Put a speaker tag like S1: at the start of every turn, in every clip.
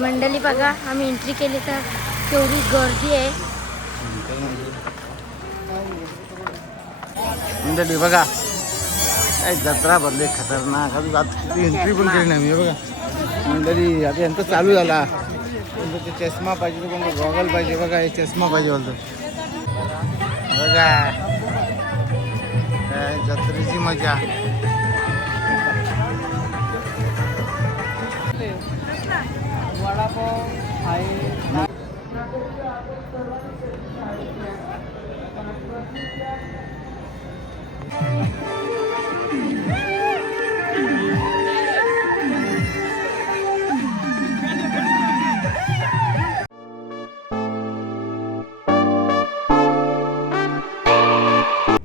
S1: मंडळी बघा आम्ही एंट्री केली तर केवढी गर्दी आहे.
S2: मंडळी बघा. काय जत्रा भरले खतरनाक. अजून आता एंट्री पण केली नाही मी बघा. मंडळी आता यांचा चालू झाला. कोणतं ते चष्मा पाहिजे तर कोणतं गॉगल पाहिजे बघा हे चष्मा पाहिजे बोलतो. बघा. काय जत्रेची मजा.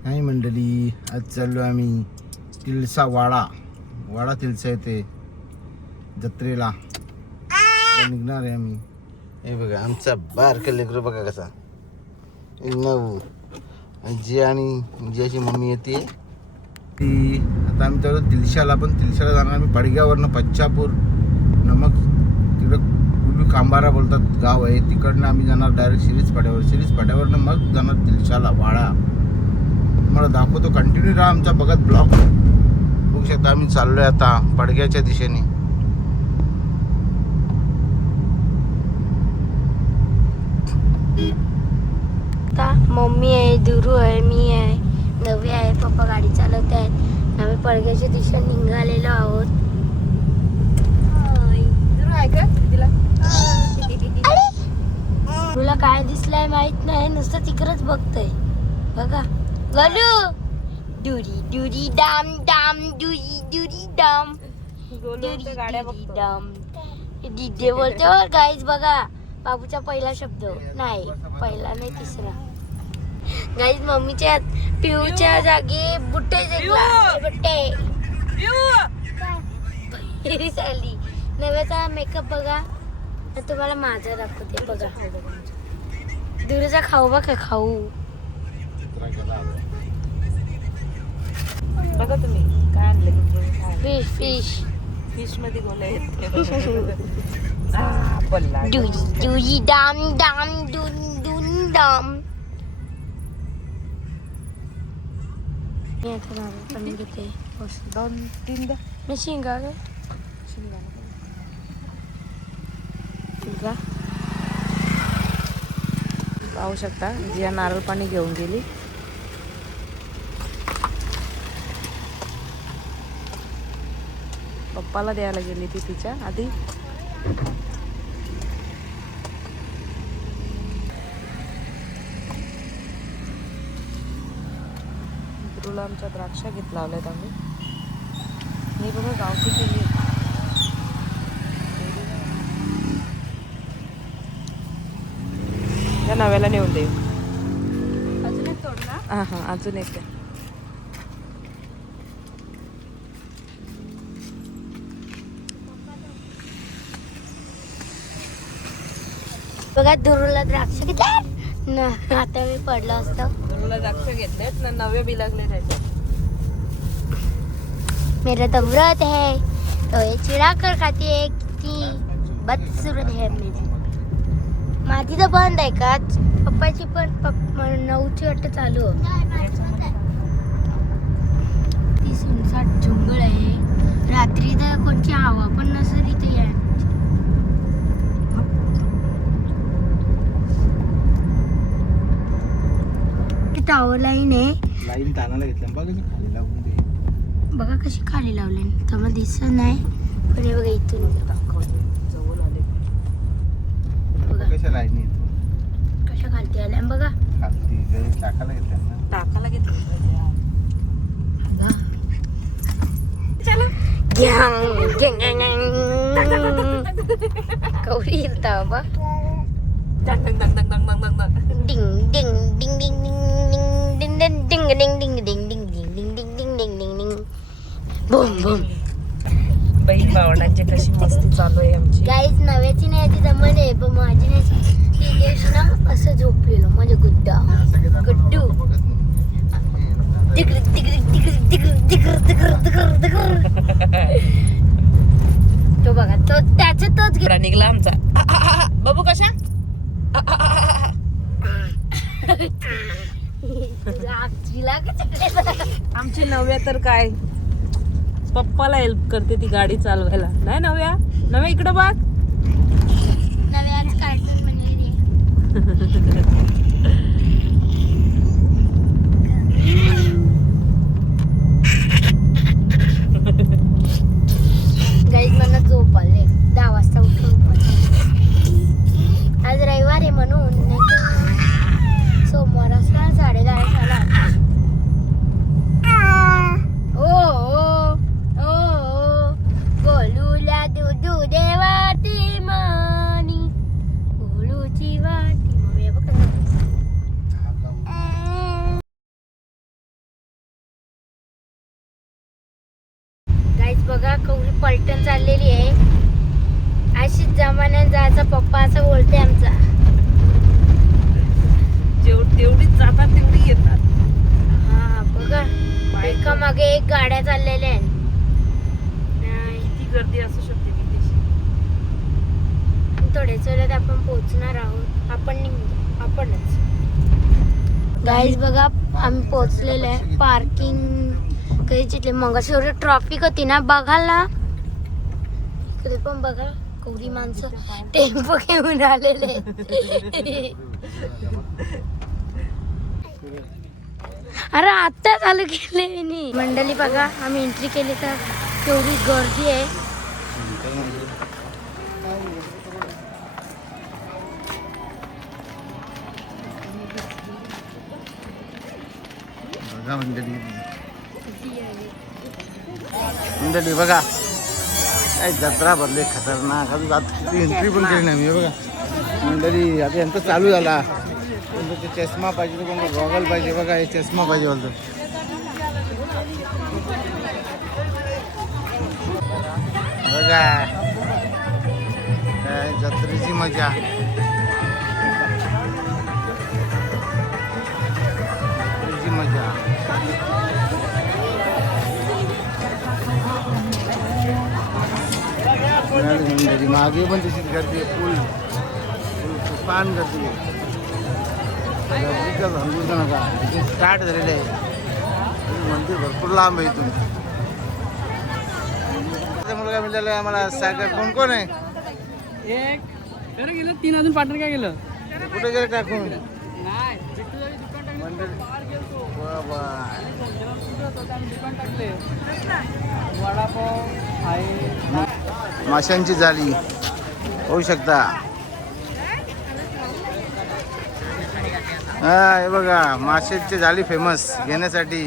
S2: नाही मंडळी आज चाललो आम्ही तिलसा वाडा. वाडा तिलसा येते जत्रेला. आता निघणार आहे आम्ही. हे बघा आमचा बारका लेकरू बघा कसा. नऊ. आजी आणि जियाची मम्मी येते ती. आता आम्ही तर तिलशाला पण तिलशाला जाणार. आम्ही पडग्यावरनं पच्चापूर. नमक तिकडं कुलू कांबारा बोलतात गाव आहे. तिकडनं आम्ही जाणार डायरेक्ट शिरीज पाड्यावर. शिरीज पाड्यावरनं मग जाणार तिलशाला वाडा. तुम्हाला दाखवतो. कंटिन्यू राहा आमचा बघत ब्लॉग. बघू शकता आम्ही चाललो आहे आता पडग्याच्या दिशेने.
S1: आता मम्मी आहे दुरू आहे मी आहे नवी आहे पप्पा गाडी चालवत आहेत. आम्ही पडग्याच्या दिशेने निघालेलो आहोत. तुला? काय दिसलंय माहीत नाही नुसतं तिकडच बघतोय. बघा. गलू! दुरी दुरी डाम डाम दुरी दुरी डाम. दुरी डाम. डीजे बोलतो गाईज बघा. बाबूचा पहिला शब्द. नाही पहिला नाही तिसरा. गाईज मम्मीच्या पिऊच्या जागी बुट्टे बुट्टे. आली नव्याचा मेकअप बघा. तुम्हाला माझा दाखवते बघा. दुरीचा खाऊ बघा खाऊ.
S3: बघा तुम्ही काय आणलं
S1: फिश फिश
S3: फिशमध्ये गोले apa
S1: lagi? Duji, duji, dam, dam, dun, dun, dam. Ini tenang, tenang. Bos,
S3: don, tinda.
S1: Masih enggak, kan? Masih enggak. Tiga.
S3: पाहू शकता जी नारळ पाणी घेऊन गेली पप्पाला द्यायला गेली ती गुरुला आमच्या द्राक्ष घेत लावल्यात आम्ही. मी बघा गावठी केली त्या नव्याला नेऊन देऊ. हां हां अजून एक
S1: बघा दुरूला द्राक्ष घेतले. ना आता मी पडलो असतो.
S3: तुला द्राक्ष घेतलेत ना नवे बी लागले त्याच्यात
S1: मेरा तो व्रत है तो ये चिड़ा कर खाती है किती बदसूरत है मेरी। माझी तर बंद आहे का पप्पाची पण पप- नऊची वाटतं चालू ती सुनसाट जंगल आहे. रात्री तर कोणची हवा पण नसेल इथे लाईन आहे.
S2: लाईन तानाला घेतलं बघा कसं खाली लागून दे.
S1: बघा कशी खाली लावली तुम्हाला दिसत नाही. पण हे बघा इथून
S3: जवळ आले.
S1: बघा.
S2: कशा लाईन येतो
S1: कशा खालती आल्या? बघा.
S2: खालती. गैस टाकायला घेतल्या ना.
S3: टाकायला घेतलं.
S1: कवरी इरता बा
S3: डंग डंग डंग डंग डंग डंग डंग
S1: डिंग डिंग डिंग डिंग डिंग डिंग डिंग डिंग डिंग डिंग डिंग डिंग डिंग डिंग डिंग डिंग डिंग डिंग डिंग बूम बूम
S3: बहीण भावंडांची कशी मस्ती चालू आहे आमची
S1: गाईज नव्याची नाही ती जमत आहे पण माझी नाही ती दिवशी ना असं झोपलेलो माझ्या गुड्डा गुड्डू तिकडे तिकडे तिकडे तिकडे तिकडे तिकडे तिकडे तिकडे तो बघा तो त्याचे तोच
S3: निघला आमचा बाबू कशा? आमची नव्या तर काय? पप्पाला हेल्प करते ती गाडी चालवायला. नाही नव्या? नव्या इकडं बघ.
S1: नव्याच गाईज मला झोप आले. दहा वाजता उठून आज रविवार आहे म्हणून नाही तर सोमवार असला साडे दहा झाला ओ ओ ओ ओ गोलूला दूधू दे वाटी मानी गोलूची वाटी मम्मी हे बघ कसं बोलते. गाईज बघा कवरी पलटण चाललेली आहे. अशीच जमान्यात जायचा पप्पा असं बोलते आमचा.
S3: जेव तेवढीच जातात तेवढी येतात.
S1: हा बघा. एका मागे एक गाड्या चाललेल्या आहेत. नाही,
S3: किती गर्दी असू शकते तिथे
S1: थोड्याच वेळात आपण पोहोचणार आहोत. आपण निघू आपणच. गाईज बघा आम्ही पोहोचलेलो आहे. पार्किंग कधी जिथले मंगळसूर ट्रॉफिक होती ना बघाल ना। इकडे पण बघा कवडी माणसं. टेम्पो घेऊन आलेले. अरे आत्ता चालू केले मी. मंडळी बघा आम्ही एंट्री केली तर केवढी गर्दी आहे.
S2: बघा मंडळी. मंडळी बघा. काय जत्रा भरले खतरनाक. अजून आता एंट्री पण केली नाही मी बघा. मंडळी आता यांचं चालू झाला. कोणतं ते चष्मा पाहिजे तर कोणतं गॉगल पाहिजे बघा हे चष्मा पाहिजे बोलतो बघा. काय जत्रेची मजा. जत्रेची मजा. मंडळी. मागे पण तशीच गर्दी आहे. फुल. फुल तुफान गर्दी आहे. भांडूच नका इथे स्टार्ट झालेलं आहे. मंदिर भरपूर लांब आहे इथून. मुलगा मिळाला आहे आम्हाला सागर कोण कोण आहे?
S3: एक. गेलं तीन अजून पार्टनर काय गेलं?
S2: कुठे गेले टाकून?
S3: वडापाव आहे
S2: माशांची जाळी. होऊ शकता. हा हे बघा माशांची जाळी फेमस घेण्यासाठी.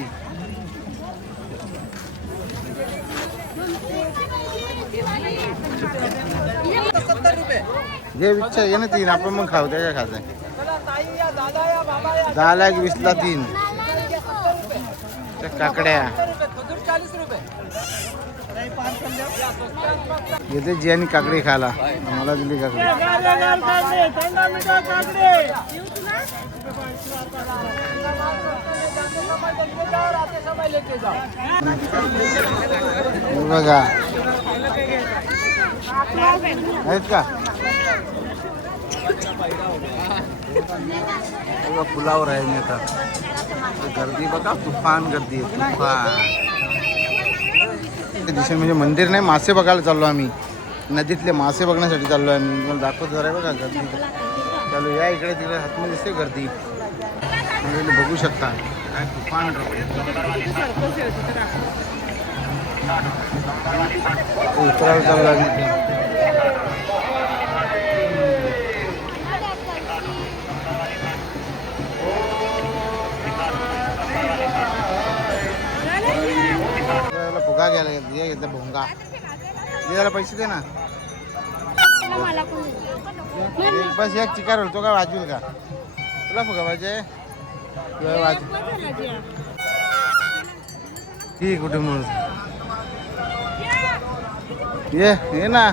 S2: जे इच्छा ये ना तीन. आपण मग खाऊ त्याच्या काय खायचं दहा लाख वीसला तीन. त्या काकड्या. येते जी आणि काकडी खायला. मला दिली काकडी. बघा. आहेत का? पुलावर आहे मी आता. गर्दी बघा तुफान गर्दी आहे तुफान. दिशेने म्हणजे मंदिर नाही मासे बघायला चाललो आम्ही. नदीतले मासे बघण्यासाठी चाललो आहे आम्ही. तुम्हाला दाखवत जरा बघा गर्दी. चालू या इकडे तिकडे हातमध्ये दिसते गर्दी. म्हणजे बघू शकता. काय तुफान उतरायला चाललो आम्ही. त्याला फुगा घ्यायला घेतला घेतलं भोंगा. दे त्याला पैसे दे ना. एक बस एक चिकार होतो का वाजवेल का? तुला फुगा पाहिजे. वाज ठीक कुठे म्हणून? ये ये ना.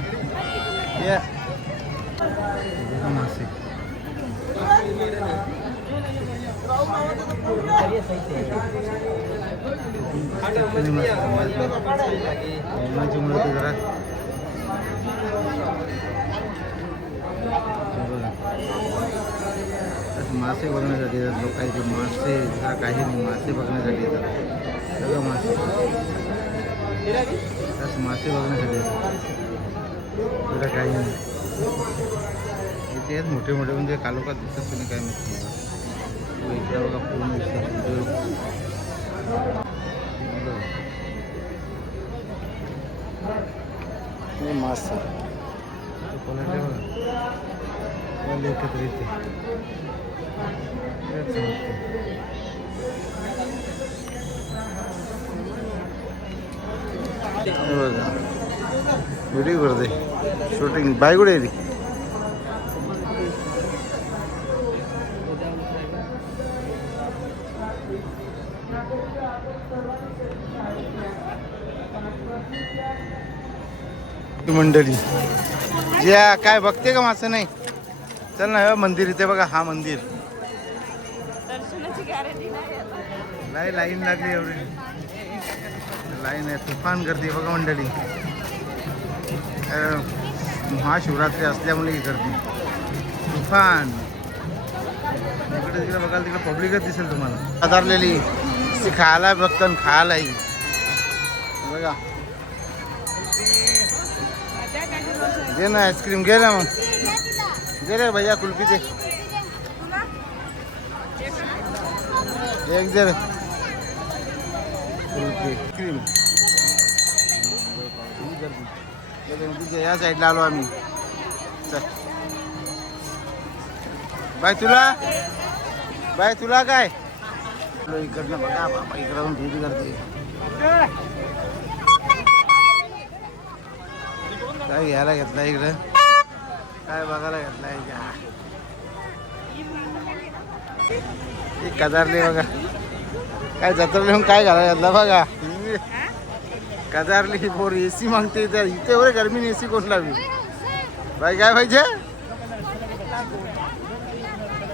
S2: ये. मासे मासे बघण्यासाठी येतात. लोकांचे मासे हा काही नाही मासे बघण्यासाठी येतात. सगळं मासे. त्यास मासे बघण्यासाठी येतात. तुला काही नाही. इथे मोठे मोठे म्हणजे कालोखात दिसत तुम्ही काय माहिती. हो, इकडे बघा पूर्ण दिसतात हे मासे ते पलटले बघा पहिले एकत्र येते तेच समजतं. हे बघा व्हिडिओ करते शूटिंग बाय कुठे मंडळी. ज्या काय बघते का मासं नाही? चल ना हे मंदिर इथे बघा हा मंदिर.
S3: नाही
S2: लाईन लागली एवढी. लाईन आहे तुफान गर्दी बघा मंडळी. महाशिवरात्री असल्यामुळे ही गर्दी. तुफान. इकडे तिकडे बघाल तिकडे पब्लिकच दिसेल तुम्हाला. आधारलेली. ती खायला बघतं खायलाही. बघा. दे ना आईस्क्रीम घे ना मग. दे रे भैया कुल्फी दे. एक दे रे. कुल्फी क्रीम या साईडला आलो आम्ही. चल. बाय तुला? बाय तुला काय? इकडनं बघा बाबा इकडं भेटी करते. काय घ्यायला घेतला इकडं? काय बघायला घेतलाय का हे बघा. काय जत्रा लिहून काय घालायला घातला बघा? कदारली ए सी मागते तर इथे एवढे गर्मीने ए सी कोण लावी बाई काय पाहिजे?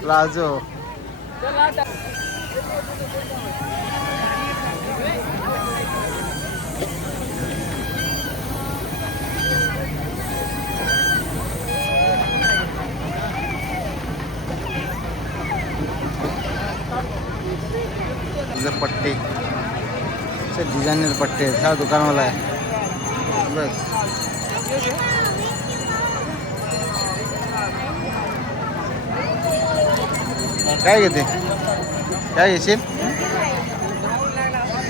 S2: प्लाझो. तुझं पट्टे. असे डिझायनर पट्टे आहेत. हा दुकानवाला आहे. बस. काय घेते? काय घेशील?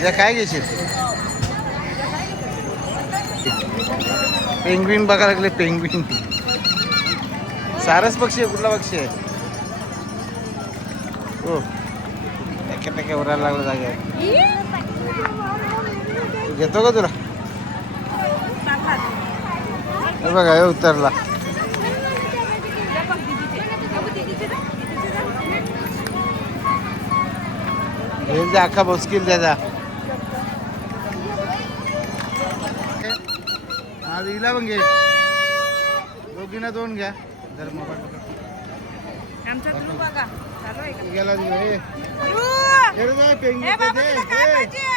S2: या काय घेशील? पेंग्विन बघा लागले पेंग्विन. सारस पक्षी आहे कुठला पक्षी आहे? टक्या उरायला लागला जागे. घेतो का तुला? हे बघा हे उतरला. हे अख्खा बसकील त्याचा. हा विला पण घे. दोघींना दोन घ्या. पकड.
S3: आमचा?
S2: गेला. ए! हे
S3: बाबा तुला. काय पाहिजे?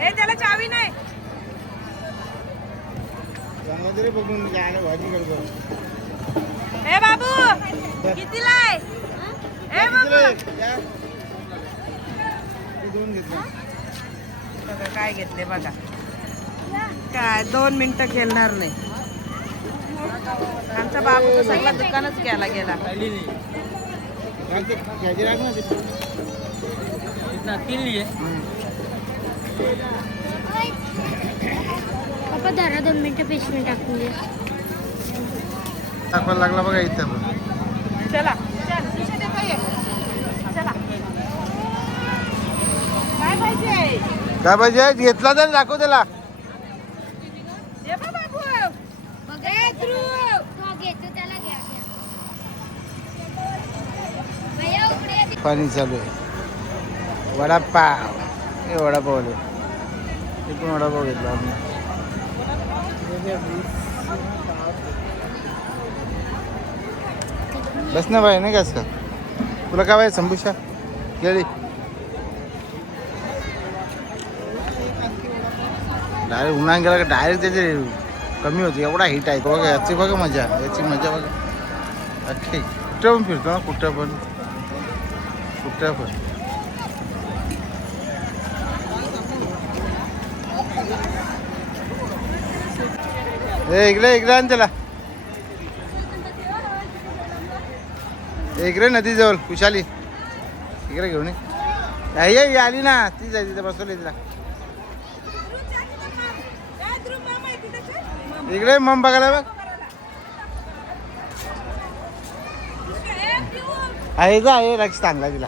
S2: ए,
S3: त्याला चावी नाही.
S2: चांगला तरी बघून जाणं भाजी करतो.
S3: ए बाबू कितीला आहे? ए बाबू.
S2: दोन घेतले.
S3: बघा काय घेतले बघा. काय दोन मिनिटं खेळणार नाही. आमचा बाबू तर सगळा दुकानच घ्यायला गेला.
S2: घ्यायचे राख ना ते. हम्म.
S1: पप्पा धरा दोन मिनिटं पेशंट टाकून दे
S2: दाखवायला लागला बघा इथं पण.
S3: चला चल खिशात येतो ये. चला काय पाहिजे
S2: काय पाहिजे घेतला तर दाखव त्याला
S3: ये बा बाबू
S1: बघा ध्रुव तो घेतो त्याला घ्या घ्या. भैया उघडे आधी.
S2: पाणी चालू आहे. वडापाव. हे वडापाव आले. हे पण वडापाव घेतला आम्ही. बस ना बाई नाही का सर तुला काय पाहिजे संभूषा केळी? डायरेक्ट उन्हा गेला का डायरेक्ट त्याचे कमी होते. एवढा हिट आहे. बघा याची बघा मजा. याची मजा बघा. अख्खे. कुठं पण फिरतो ना कुठं पण. कुठं पण. ए इकडे इकडे आण त्याला. इकडे नदीजवळ खुशाली. इकडे घेऊन ये. आली ना. ती जाय तिथे बसवली तिला. इकडे मम बघायला बघ. आहे का आहे लक्ष चांगला तिला.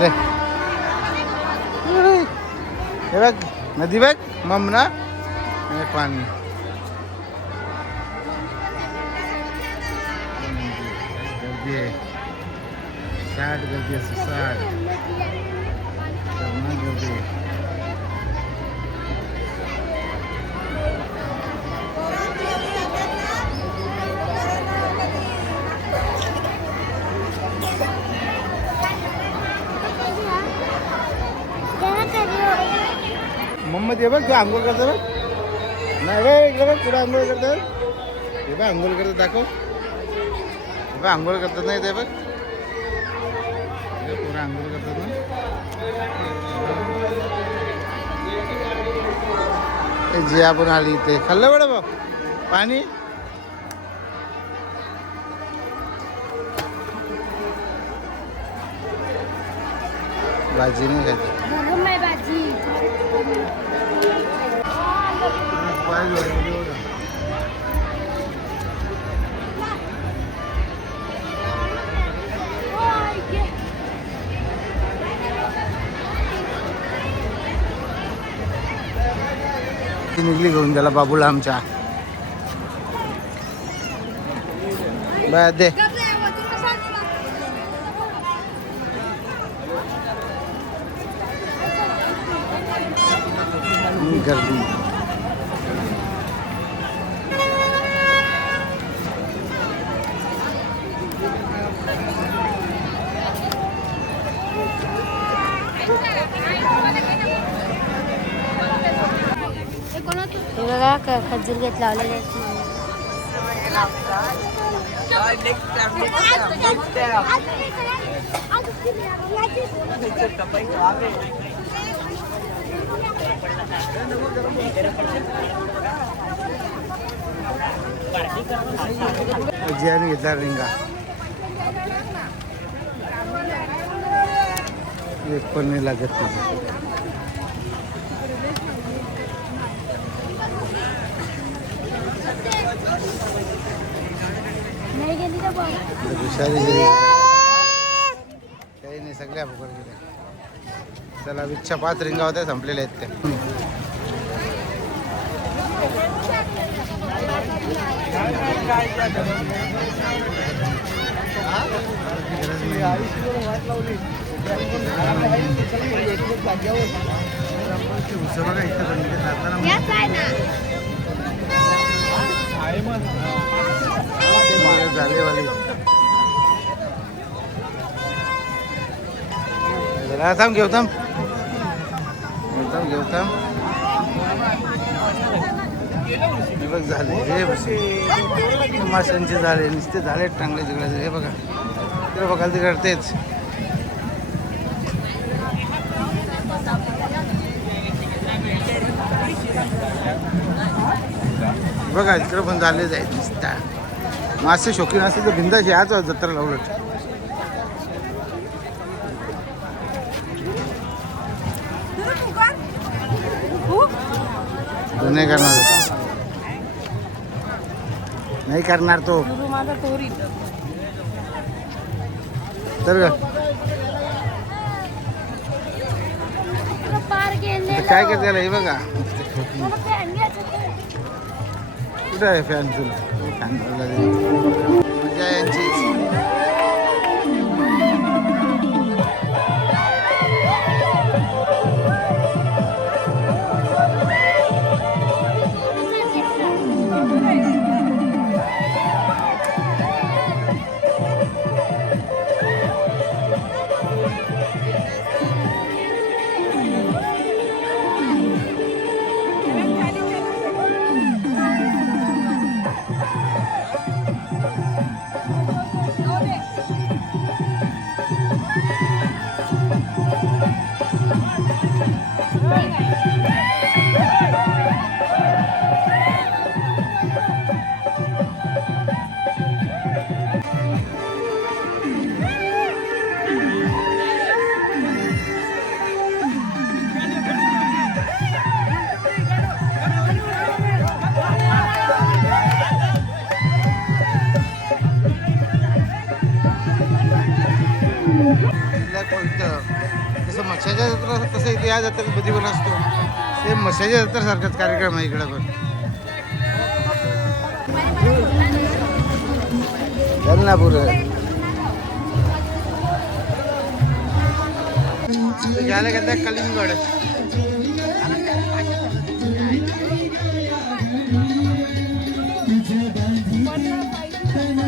S2: रे हे बघ नदी बघ ममना ना हे पाणी गर्दी आहे साठ गर्दी असते साठ गर्दी आहे. बघ तू आंघोळ करतो बघ. नाही बघ इकडे बघ पुढे आंघोळ करतात हे बघ आंघोळ करतात दाखव. हे बघ आंघोळ करतात नाही ते बघ. हे पुढे आंघोळ करतात ना. जे आपण आली इथे. खाल्लं बडं बघ पाणी? भाजी नाही खायची. पाय जोडले बघा. ती निघली घेऊन त्याला बाबूला आमच्या बाय दे हम्म, गर्दी
S1: हे बघा ख- खजूर घेत लावलेले आहेत
S2: जियाने घेतला रिंगा. एक पण नाही लागत तिथे
S1: नाही गेली तर बघ
S2: हुशारी काही नाही सगळ्या फुकट गेल्या. चला वीसच्या पाच रिंगा होत्या संपलेल्या आहेत त्या. बघा झाले वाले. थांब घेऊ थांब. घेऊ थांब. घेऊ हे बघ झाले हे बघ. माशांचे झाले नुसते झाले चांगले तिकडे हे बघा. तिकडे बघाल तिकडे तेच. बघा इकडे पण झाले जाईल नुसता. मासे शौकीन असते तर बिंदाशी आज जत्रा तो नाही करणार. नाही करणार तो.
S3: तोरी
S2: काय करते हे बघा. कुठं आहे फॅन तुला फॅन सेम मशाच्या जत्रेसारखाच कार्यक्रम आहे इकडे पण. घ्यायला घेतला कलिंगड?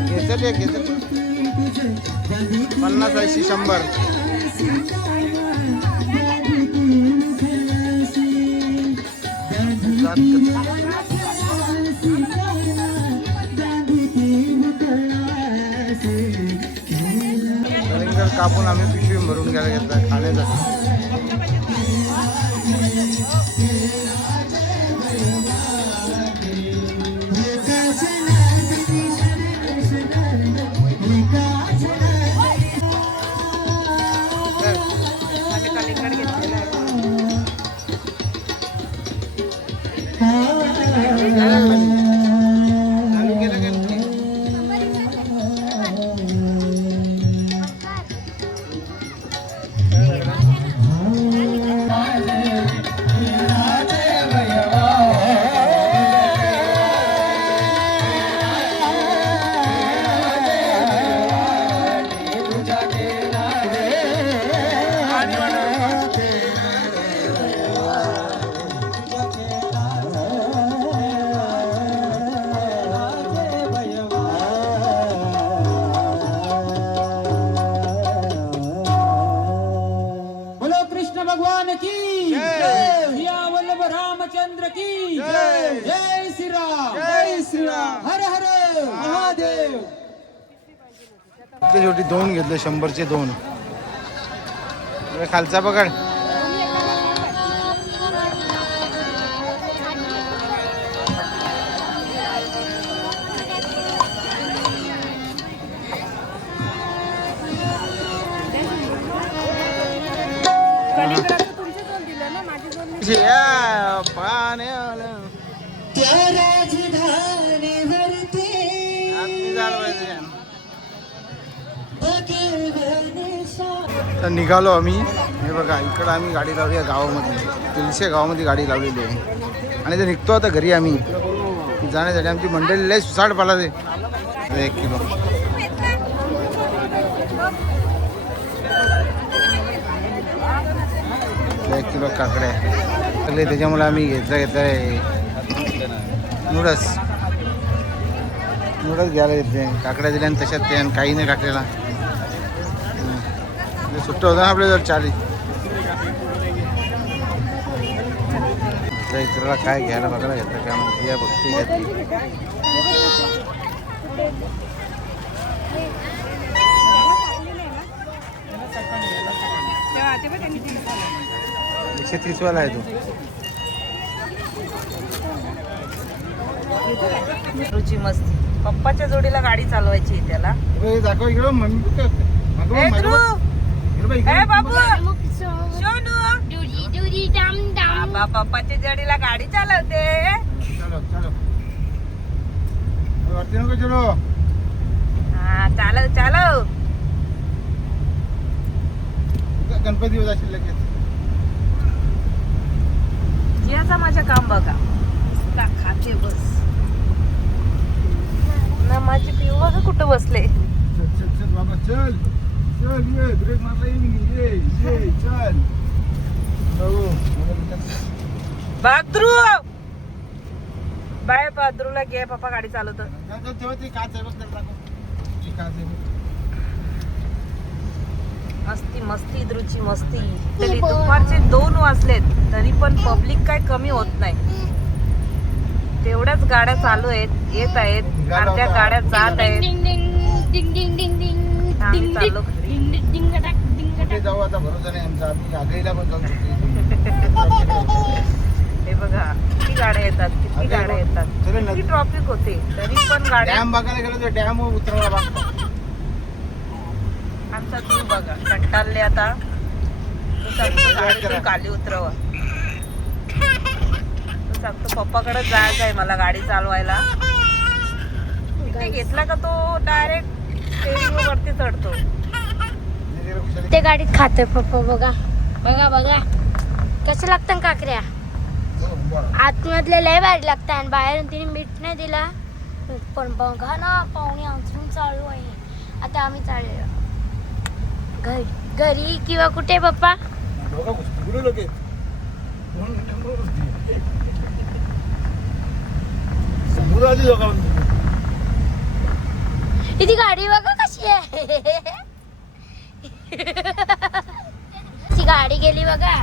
S2: घेतात एक घेतात पन्नास ऐंशी शंभर. कापून आम्ही पिशवी भरून घ्यायला घेतला खाण्यासाठी. शंभरचे दोन. खालचा पकड
S3: कलिंगडाचं
S2: तर निघालो आम्ही. हे बघा इकडं आम्ही गाडी लावली आहे गावामध्ये. तुलसे गावामध्ये गाडी लावलेली आहे. आणि ते निघतो आता घरी आम्ही. जाण्यासाठी आमची मंडळी लय सुसाट पाला ते एक किलो. एक किलो काकड्या. सगळे त्याच्यामुळे आम्ही घेतलं घेतलं आहे नूडल्स. नूडल्स घ्यायला घेतले. काकड्या दिल्या आणि तशात ते आणि काही नाही काकडेला ते सुट्टं होतं ना आपल्याजवळ चाळीस त्या इतराला काय घ्यायला बघायला घेतलं काय माहिती आहे बघते घेतली. एकशे तीसवाला आहे तो.
S3: रुची मस्ती. पप्पाच्या जोडीला गाडी चालवायची त्याला.
S2: दाखव इकडं मम्मी
S3: ए. बाबू! Sonu
S1: duty, dum, dum.
S3: बाबा पप्पाच्या जोडीला गाडी चालवते.
S2: चलो चलो. वरती नको चलो
S3: हा चालव चालव.
S2: गणपती जाशील लगेच.
S3: जियाचा माझं काम बघा. खाते बस. ना माझी पिऊ बघा कुठं बसले?
S2: चल चल चल बाबा चल. चल ये ब्रेक मारला ये मी ये ये चल.
S3: बाद्रू! बाय बाद्रूला घे पप्पा गाडी चालवत. मस्ती मस्ती इद्रूची मस्ती. तरी दुपारचे दोन वाजलेत तरी पण पब्लिक काय कमी होत नाही. तेवढ्याच गाड्या चालू आहेत येत आहेत अर्ध्या गाड्या जात आहेत. आम्ही चाललो घरी.
S2: कुठे. जाऊ आता भरोसा नाही आमचा आम्ही आगरीला पण जाऊ शकतो
S3: हे बघा किती गाड्या येतात किती
S2: अरे
S3: गाड्या
S2: वा.
S3: येतात
S2: चला ना.
S3: किती ट्रॉफिक होते तरी पण गाड्या
S2: डॅम बघायला गेलो तर डॅम उतरवला बघ
S3: आमचा तू बघा कंटाळले आता तो सांगतो गाडीतून खाली उतरवा तो सांगतो पप्पाकडे जायचं आहे मला गाडी चालवायला तिथे घेतला का तो डायरेक्ट वरती चढतो.
S1: ते गाडीत खाते पप्पा बघा. बघा बघा. कसं लागतं काकऱ्या? आतमधले लय भारी लागतं आणि बाहेरून तिने मीठ नाही दिला. पण बघा ना पाहुणे अजून चालू आहे. आता आम्ही चाललो घरी घरी किंवा कुठे पप्पा?
S2: समुद्राची
S1: इथे गाडी बघा कशी आहे. ती गाडी गेली बघा.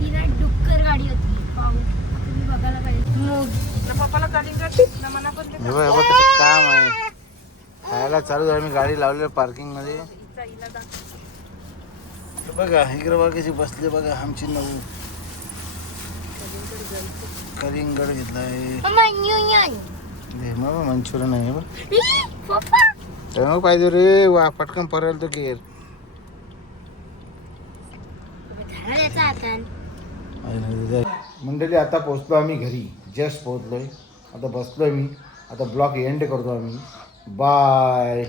S1: ती ना डुक्कर गाडी होती. पाहू. तुम्ही बघायला पाहिजे. मूग.
S3: पप्पाला
S2: कसं काम आहे. खायला चालू झालं मी गाडी लावलेलं पार्किंगमध्ये. बघा इकडे बघा कशी बसले बघा आमची नऊ कलिंगड घेतलाय.
S1: मंचुरियन
S2: आहे बघ. पाहिजे रे वा पटकन परेल तो
S1: हातान
S2: मंडळी आता पोचलो आम्ही घरी. जस्ट पोचलोय आता बसलोय मी. आता ब्लॉग एंड करतो आम्ही. बाय